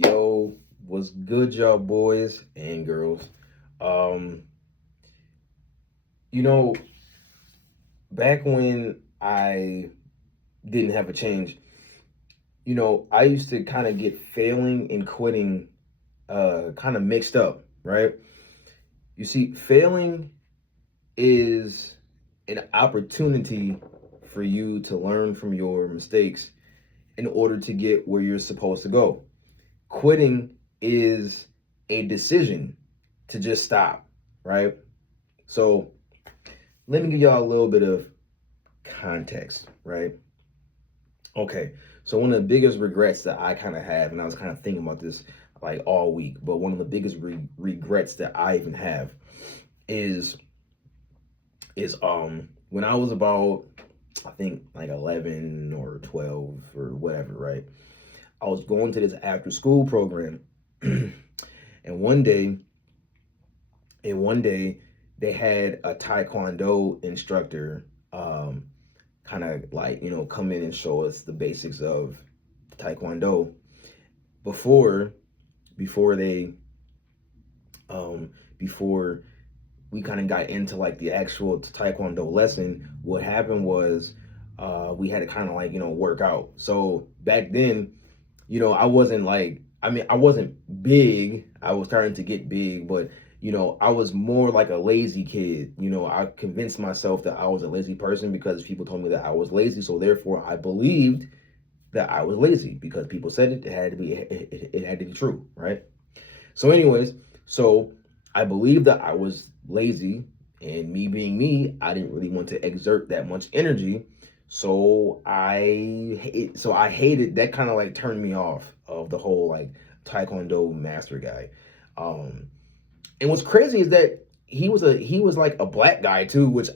Yo, what's good, y'all boys and girls? Um, you know, back when I didn't have a change, I used to kind of get failing and quitting kind of mixed up, right? You see, failing is an opportunity for you to learn from your mistakes in order to get where you're supposed to go. Quitting is a decision to just stop, right? So let me give y'all a little bit of context, right? Okay, so one of the biggest regrets that I kind of have, and I was kind of thinking about this like all week, but one of the biggest regrets that I even have is when I was about, I think like 11 or 12 or whatever, right? I was going to this after school program, and one day they had a taekwondo instructor kind of like come in and show us the basics of taekwondo before before they before we kind of got into like the actual taekwondo lesson. What happened was we had to kind of like work out. So back then, I wasn't like, I wasn't big. I was starting to get big, but I was more like a lazy kid. I convinced myself that I was a lazy person because people told me that I was lazy. So therefore, I believed that I was lazy because people said it. It had to be. It had to be true, right? So, anyways, so I believed that I was lazy, and me being me, I didn't really want to exert that much energy. So I hated that. Kind of like turned me off of the whole like taekwondo master guy. Um, and what's crazy is that he was like a black guy too, which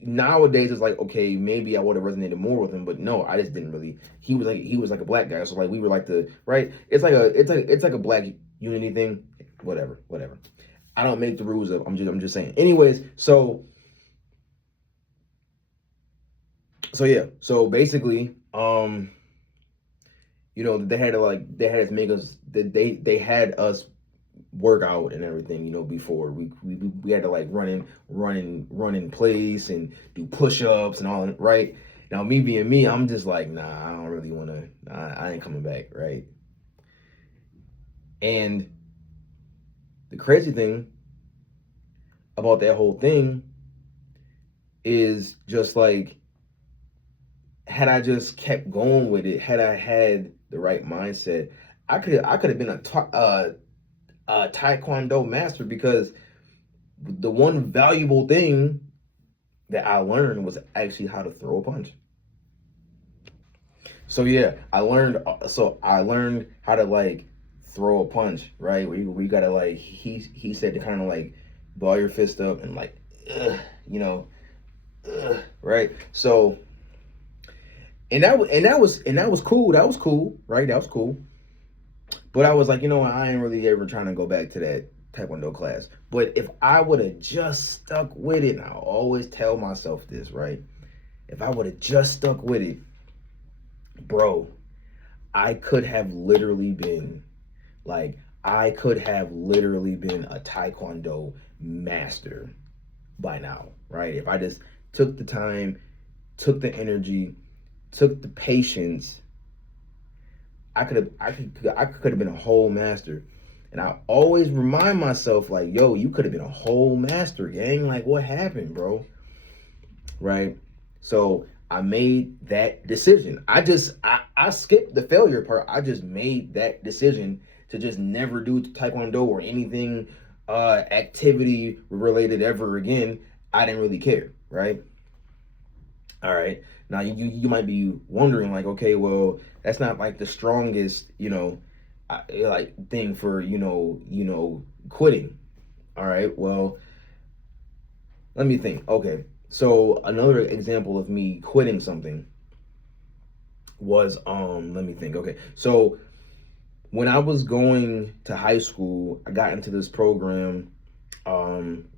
nowadays is like, okay, maybe I would have resonated more with him, but no, I just didn't really. He was like a black guy, so like we were like the right. It's like a black unity thing. Whatever. I don't make the rules up. I'm just saying. Anyways, so yeah. So basically, they had us make us they had us work out and everything, before we had to like run in place and do push-ups and all, right? Now me being me, I'm just like, nah, I don't really want to. I ain't coming back, right? And the crazy thing about that whole thing is just like, had I just kept going with it, had I had the right mindset, I could have been a taekwondo master, because the one valuable thing that I learned was actually how to throw a punch. So yeah, I learned how to like throw a punch, right? We gotta like, he said to kind of like ball your fist up and like, you know, right? So and that was cool. That was cool, right? That was cool. But I was like, I ain't really ever trying to go back to that taekwondo class. But if I would have just stuck with it, and I always tell myself this, right? If I would have just stuck with it, bro, I could have literally been a taekwondo master by now, right? If I just took the time, took the energy, took the patience, I could have been a whole master. And I always remind myself like, yo, you could have been a whole master, gang. Like, what happened, bro? Right? So I made that decision. I skipped the failure part. I just made that decision to just never do taekwondo or anything activity related ever again. I didn't really care, right? All right. Now you might be wondering like, okay, well, that's not like the strongest, like thing for, quitting. All right. Well, let me think. Okay. So another example of me quitting something was let me think. Okay. So when I was going to high school, I got into this program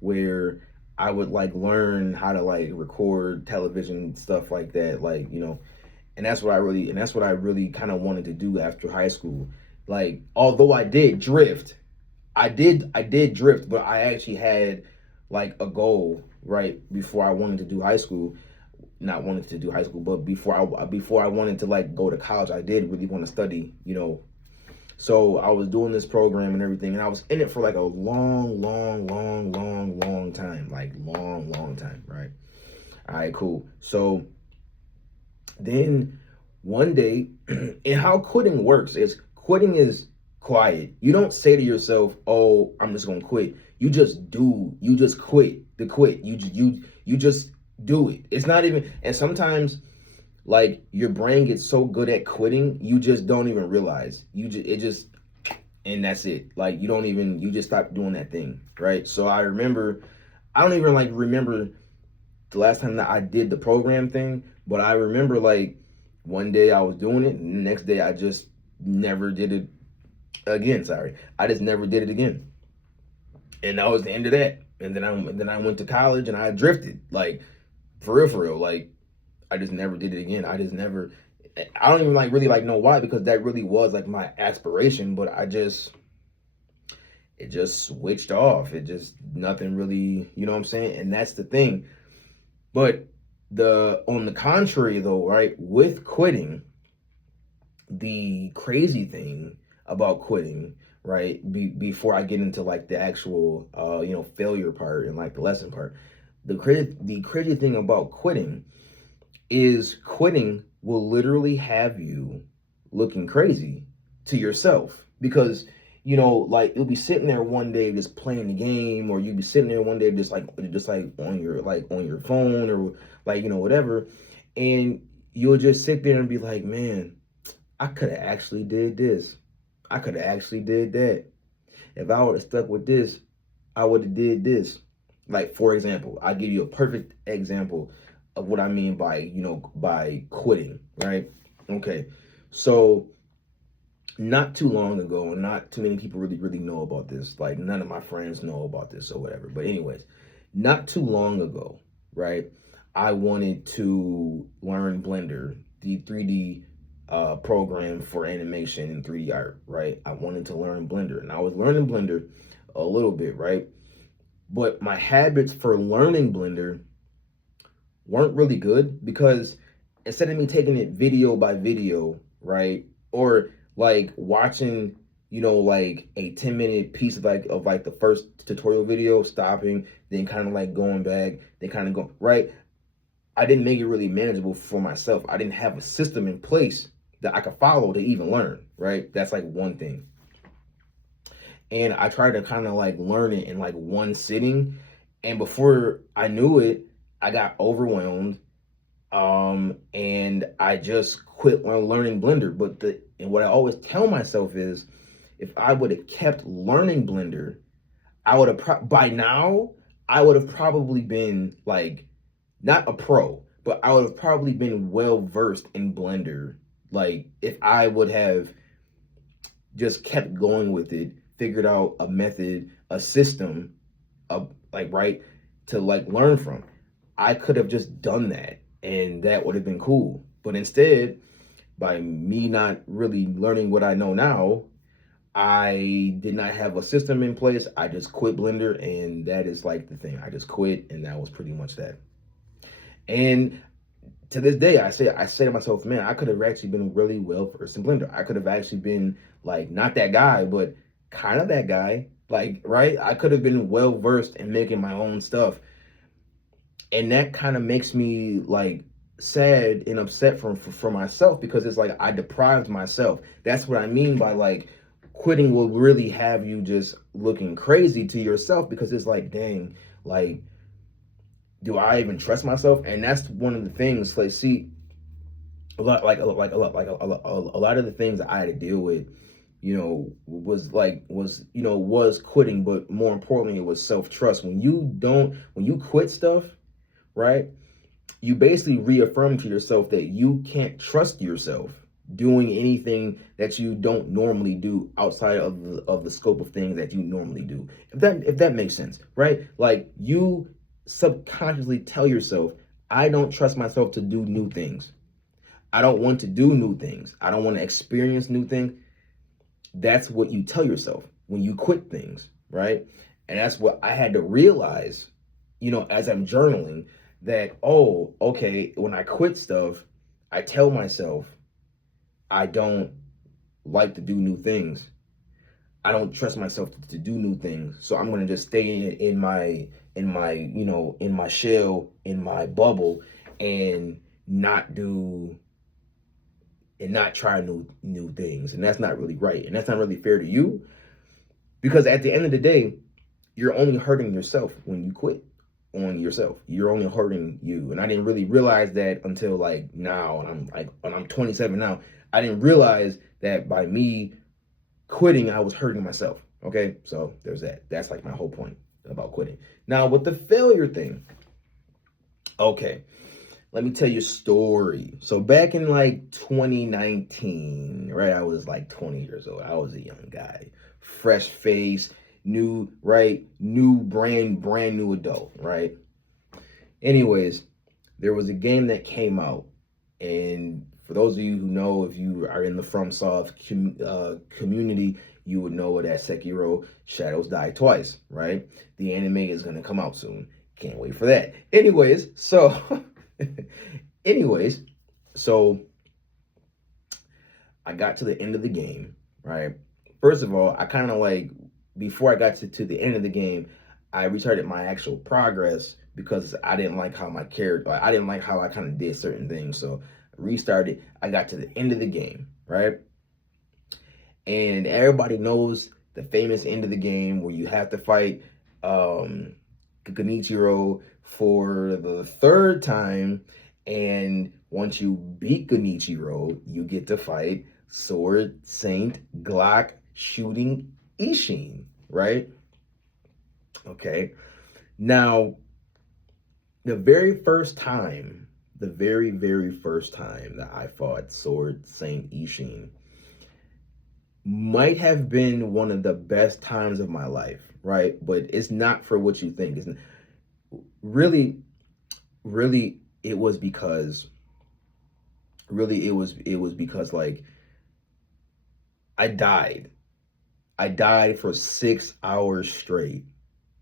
where I would like learn how to like record television stuff like that, like, and that's what I really kind of wanted to do after high school. Like, although I did drift, I did drift, but I actually had like a goal right before I wanted to do high school. Not wanted to do high school, but before I wanted to like go to college, I did really want to study, So I was doing this program and everything, and I was in it for like a long, long time, like long time, right? All right, cool. So then one day, and how quitting works is quitting is quiet. You don't say to yourself, "Oh, I'm just gonna quit." You just do. You just quit. The quit. You just do it. It's not even. And sometimes, like your brain gets so good at quitting, you just don't even realize. And that's it. Like you just stop doing that thing, right? So I don't even like remember the last time that I did the program thing, but I remember like one day I was doing it, and the next day I just never did it again. Sorry, I just never did it again, and that was the end of that. And then I went to college and I drifted, like for real, like I just never did it again. I don't even like really like know why, because that really was like my aspiration, but it just switched off. It just nothing really, you know what I'm saying? And that's the thing. But on the contrary though, right, with quitting, the crazy thing about quitting, right, before I get into like the actual failure part and like the lesson part, the crazy thing about quitting is quitting will literally have you looking crazy to yourself, because like you'll be sitting there one day just playing the game, or you'll be sitting there one day just like on your phone, or like whatever, and you'll just sit there and be like, man, I could have actually did this, I could have actually did that. If I would have stuck with this, I would have did this. Like, for example, I'll give you a perfect example of what I mean by quitting, right? Okay, so not too long ago, and not too many people really know about this, like none of my friends know about this or whatever, but anyways, not too long ago, right, I wanted to learn Blender, the 3D program for animation and 3D art, right? I wanted to learn Blender, and I was learning Blender a little bit, right? But my habits for learning Blender weren't really good, because instead of me taking it video by video, right, or like watching like a 10-minute piece of like the first tutorial video, stopping, then kind of like going back, then kind of go right, I didn't make it really manageable for myself. I didn't have a system in place that I could follow to even learn, right? That's like one thing. And I tried to kind of like learn it in like one sitting, and before I knew it, I got overwhelmed, and I just quit learning Blender. And what I always tell myself is, if I would have kept learning Blender, I would have by now I would have probably been like not a pro, but I would have probably been well versed in Blender. Like if I would have just kept going with it, figured out a method, a system, right, to like learn from. I could have just done that, and that would have been cool. But instead, by me not really learning what I know now, I did not have a system in place. I just quit Blender, and that is like the thing. I just quit, and that was pretty much that. And to this day, I say to myself, man, I could have actually been really well versed in Blender. I could have actually been like not that guy, but kind of that guy. Like, right? I could have been well versed in making my own stuff. And that kind of makes me like sad and upset for myself, because it's like I deprived myself. That's what I mean by like quitting will really have you just looking crazy to yourself, because it's like, dang, like, do I even trust myself? And that's one of the things. Like, see, a lot of the things that I had to deal with, was quitting, but more importantly, it was self-trust. When you quit stuff, right, you basically reaffirm to yourself that you can't trust yourself doing anything that you don't normally do outside of the scope of things that you normally do. If that makes sense, right? Like you subconsciously tell yourself, I don't trust myself to do new things. I don't want to do new things. I don't want to experience new things. that's what you tell yourself when you quit things, right? And that's what I had to realize, as I'm journaling, that, oh, okay, when I quit stuff, I tell myself I don't like to do new things. I don't trust myself to do new things. So I'm going to just stay in my in my shell, in my bubble, and not try new things. And that's not really right. And that's not really fair to you, because at the end of the day, you're only hurting yourself when you quit on yourself. You're only hurting you. And I didn't really realize that until like now. And I'm 27 now. I didn't realize that by me quitting, I was hurting myself. Okay, so there's that. That's like my whole point about quitting. Now with the failure thing, okay, let me tell you a story. So back in like 2019, right, I was like 20 years old. I was a young guy, fresh face, new brand new adult, right? Anyways, there was a game that came out, and for those of you who know, if you are in the FromSoft community, you would know that Sekiro Shadows Die Twice, right? The anime is going to come out soon. Can't wait for that. Anyways, so I got to the end of the game, right? First of all, I kind of like, before I got to the end of the game, I restarted my actual progress because I didn't like how I didn't like how I kind of did certain things. So restarted. I got to the end of the game, right? And everybody knows the famous end of the game where you have to fight Genichiro for the third time, and once you beat Genichiro, you get to fight Sword Saint Glock shooting Ishin, right? Okay. Now, the very first time that I fought Sword Saint Ishin might have been one of the best times of my life, right? But it's not for what you think. It's really, it was because like I died for 6 hours straight.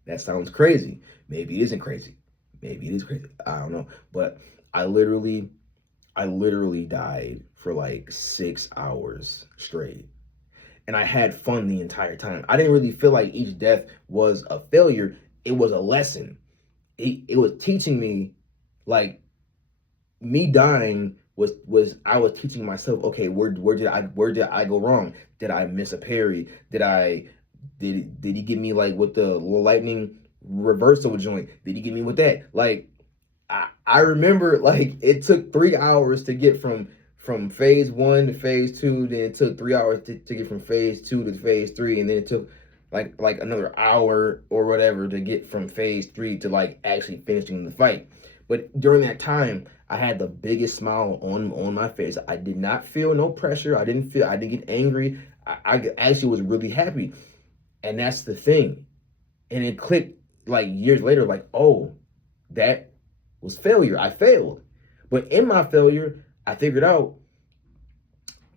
That sounds crazy. Maybe it isn't crazy. Maybe it is crazy. I don't know. But I literally died for like 6 hours straight. And I had fun the entire time. I didn't really feel like each death was a failure. It was a lesson. It was teaching me, like, me dying was I was teaching myself, okay, where did I go wrong? Did I miss a parry? Did he get me like with the lightning reversal joint? Did he get me with that? Like, I remember, like, it took 3 hours to get from phase 1 to phase 2, then it took 3 hours to get from phase 2 to phase 3, and then it took like another hour or whatever to get from phase 3 to like actually finishing the fight. But during that time, I had the biggest smile on my face. I did not feel no pressure. I didn't get angry. I actually was really happy. And that's the thing. And it clicked like years later, like, oh, that was failure. I failed. But in my failure, I figured out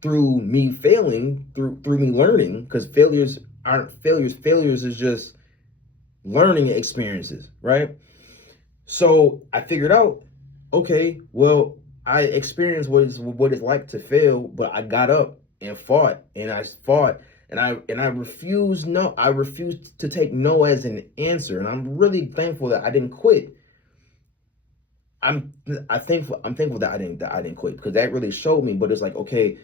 through me failing, through me learning, because failures aren't failures. Failures is just learning experiences, right? So I figured out, okay, well, I experienced what it's like to fail, but I got up and fought, and I refused to take no as an answer, and I'm really thankful that I didn't quit. I'm thankful that I didn't quit, because that really showed me. But it's like, okay,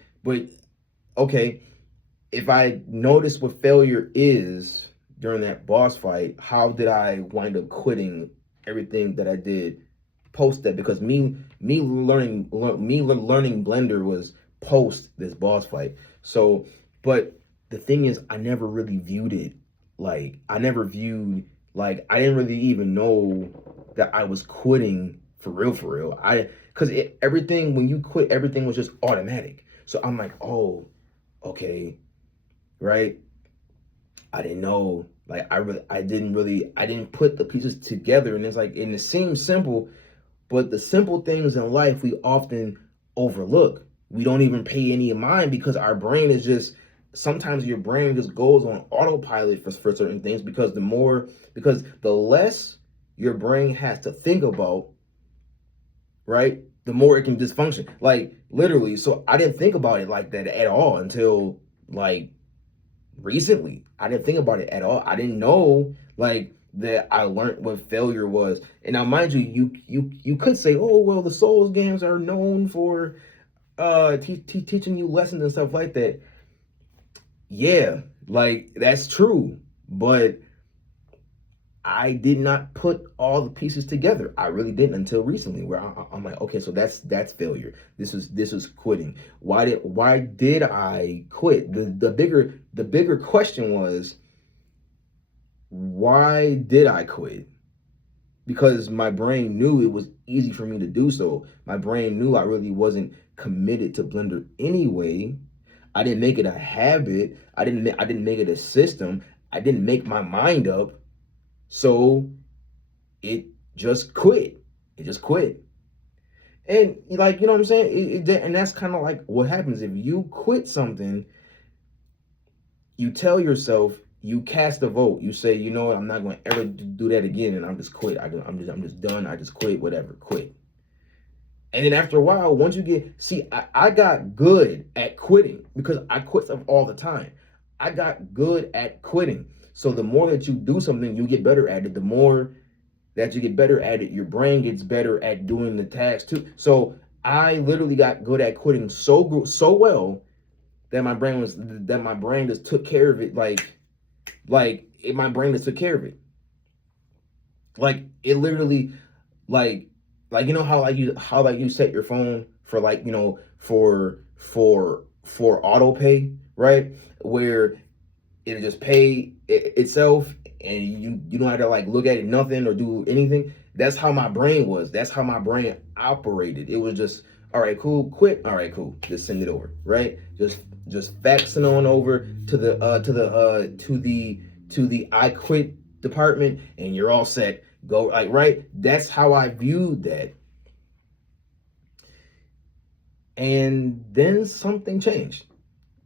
if I noticed what failure is during that boss fight, how did I wind up quitting everything that I did post that? Because me learning Blender was post this boss fight. So, but the thing is, I never really viewed it like, I didn't really even know that I was quitting for real. Because everything, when you quit, everything was just automatic. So I'm like, oh, okay, right? I didn't know, like, I didn't put the pieces together. And it's like, and it seems simple, but the simple things in life we often overlook. We don't even pay any mind, because our brain is just sometimes your brain just goes on autopilot for certain things, because the less your brain has to think about, right, the more it can dysfunction. Like literally. So I didn't think about it like that at all until like recently. I didn't think about it at all. I didn't know like that I learned what failure was. And now mind you, you could say, oh well, the Souls games are known for teaching you lessons and stuff like that. Yeah, like that's true, but I did not put all the pieces together. I really didn't until recently, where I'm like, okay, so that's failure. This was quitting. Why did I quit? The bigger question was, why did I quit? Because my brain knew it was easy for me to do so. My brain knew I really wasn't committed to Blender anyway. I didn't make it a habit. I didn't make it a system. I didn't make my mind up. So it just quit. It just quit. And like, you know what I'm saying? And that's kind of like what happens if you quit something. You tell yourself, you cast a vote. You say, you know what, I'm not going to ever do that again, and I'm just quit. I'm just done. I just quit. Whatever, quit. And then after a while, once you I got good at quitting because I quit stuff all the time. I got good at quitting. So the more that you do something, you get better at it. The more that you get better at it, your brain gets better at doing the task too. So I literally got good at quitting so well that my brain just took care of it. My brain just took care of it. Like it literally, like you know how you set your phone for like, you know, for auto pay, right? Where it'll just pay itself and you don't have to like look at it nothing or do anything. That's how my brain was. That's how my brain operated. It was just, all right, cool, quit. All right, cool. Just send it over, right? Just faxing on over to the I quit department and you're all set. Go, like, right? That's how I viewed that. And then something changed.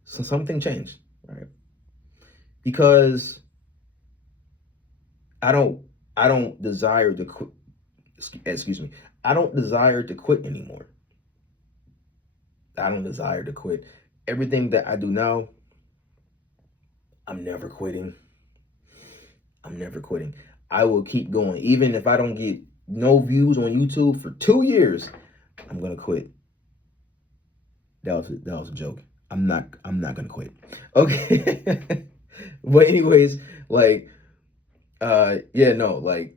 So something changed, right? Because I don't desire to quit. Excuse me. I don't desire to quit anymore. I don't desire to quit. Everything that I do now, I'm never quitting. I'm never quitting. I will keep going. Even if I don't get no views on YouTube for 2 years, I'm gonna quit. That was a joke. I'm not gonna quit. Okay. But anyways, like yeah, no, like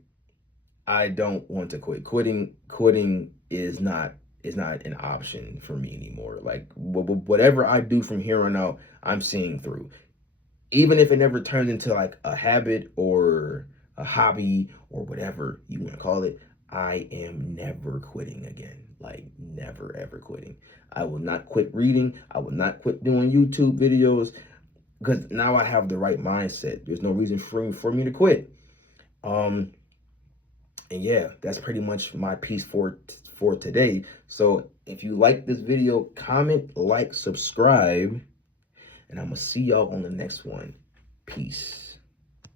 I don't want to quit. Quitting is not an option for me anymore. Like whatever I do from here on out, I'm seeing through. Even if it never turns into like a habit or a hobby or whatever you want to call it, I am never quitting again. Like never ever quitting. I will not quit reading. I will not quit doing YouTube videos because now I have the right mindset. There's no reason for me to quit. And yeah, that's pretty much my piece for today. So if you like this video, comment, like, subscribe, and I'm gonna see y'all on the next one. Peace.